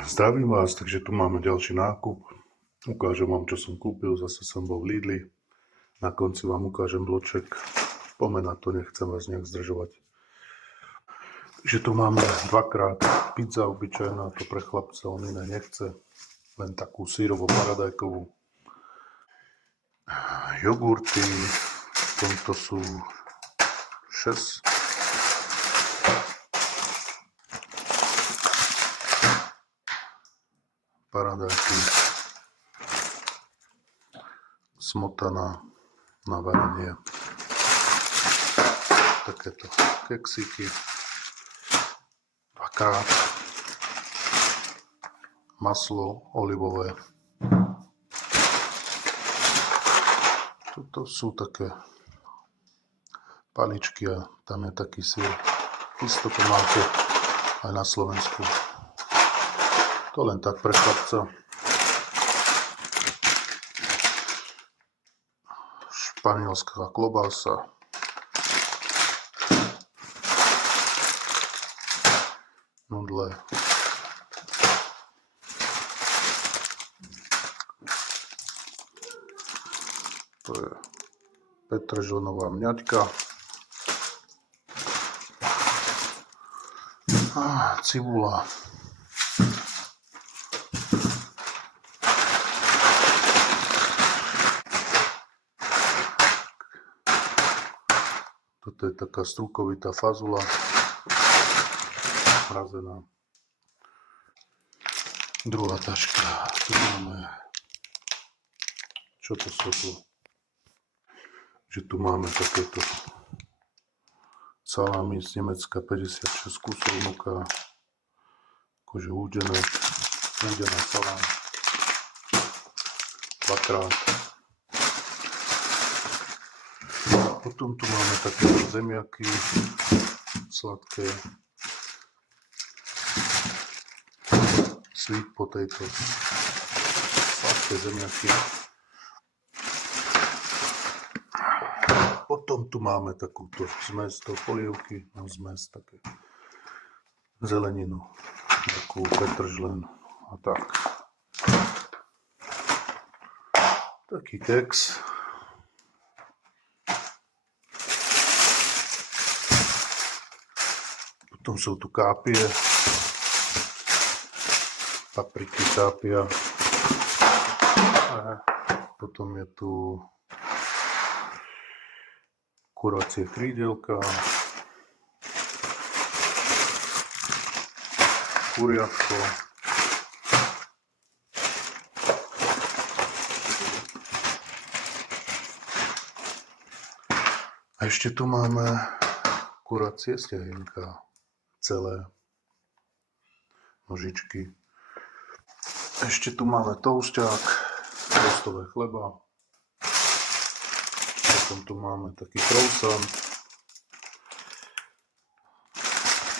Zdravím vás, takže tu máme ďalší nákup. Ukážem vám, čo som kúpil, zase som bol v Lidli. Na konci vám ukážem bloček. Pomenať to, nechcem vás nejak zdržovať. Takže tu máme dvakrát pizza obyčajná, to pre chlapca, on iné nechce. Len takú sírovo-paradajkovú. Jogurty, v tomto sú 6. Paradajky, smotana na varenie, takéto keksiky, dvakrát, maslo olivové. Toto sú také paličky a tam je taký syr. Isto to máte aj na Slovensku. To len tak pre chlapca. Španielská klobása. Nudle. To je petržlenová mňaťka. A cibula. Toto je taká strukovitá fazula, mrazená. Druhá taška, tu máme, čo to svetlo, že tu máme takéto salámy z Nemecka, 56 kusov nuka, akože údená salám, dvakrát. Potom tu máme také zemiaky sladké, sweet potatoes, sladké zemiaky. Potom tu máme takúto zmes do polievky, zmes také zeleninu, takú petržlen a tak. Taký keks. Potom sú tu kápie, papriky, kápia. A potom je tu kuracie krídelka, kuriatko, a ešte tu máme kuracie stehienka. Celé nožičky. Ešte tu máme tousťák, toastové chleba. Potom tu máme taký croissant.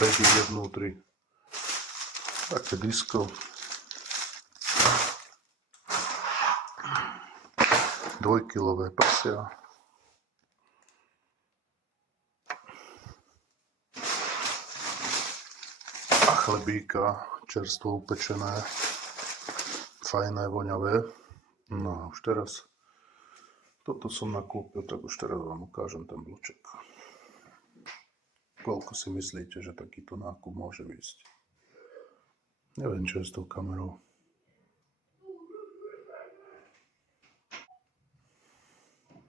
Päťik je vnútri. Také disko. Dvojkilové prsia. Chlebíka, čerstvo upečené, fajné, voňavé. No a už teraz, toto som nakúpil, tak už teraz vám ukážem ten bloček. Koľko si myslíte, že takýto nákup môže výsť? Neviem, čo je s tou kamerou.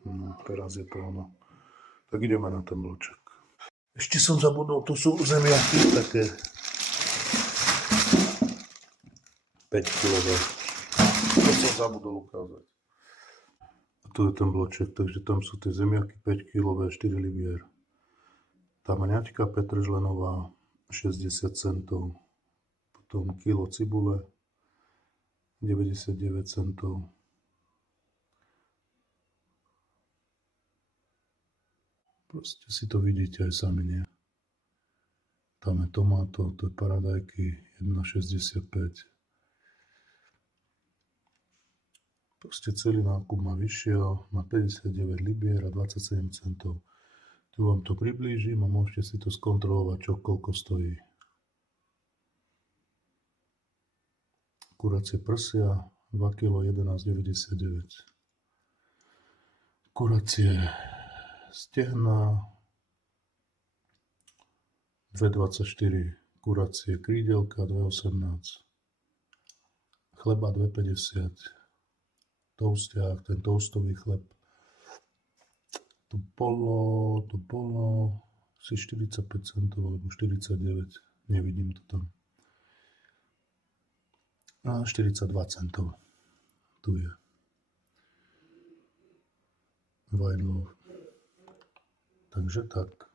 No, teraz je to ono. Tak ideme na ten bloček. Ešte som zabudol, tu sú zemiaky také 5-kilové. To som zabudol ukázať. A tu je ten bloček, takže tam sú tie zemiaky 5-kilové, 4 libier. Tá mňaťka petržlenová 60 centov. Potom kilo cibule 99 centov. Proste si to vidíte aj sami, nie? Tam je tomáto, to je paradajky 1,65. Proste celý nákup ma vyšiel na 59 libier a 27 centov. Tu vám to priblížim a môžete si to skontrolovať, čo koľko stojí. Kuracie prsia 2 kg 11,99. Kuracie stehna 2,24. Kuracie krídelka 2,18. Chleba 2,50. Toustiak, ten toastový chleb. To bolo asi 45 centov alebo 49. Nevidím to tam. A 42 centov. Tu je. Vajdlo. Takže tak.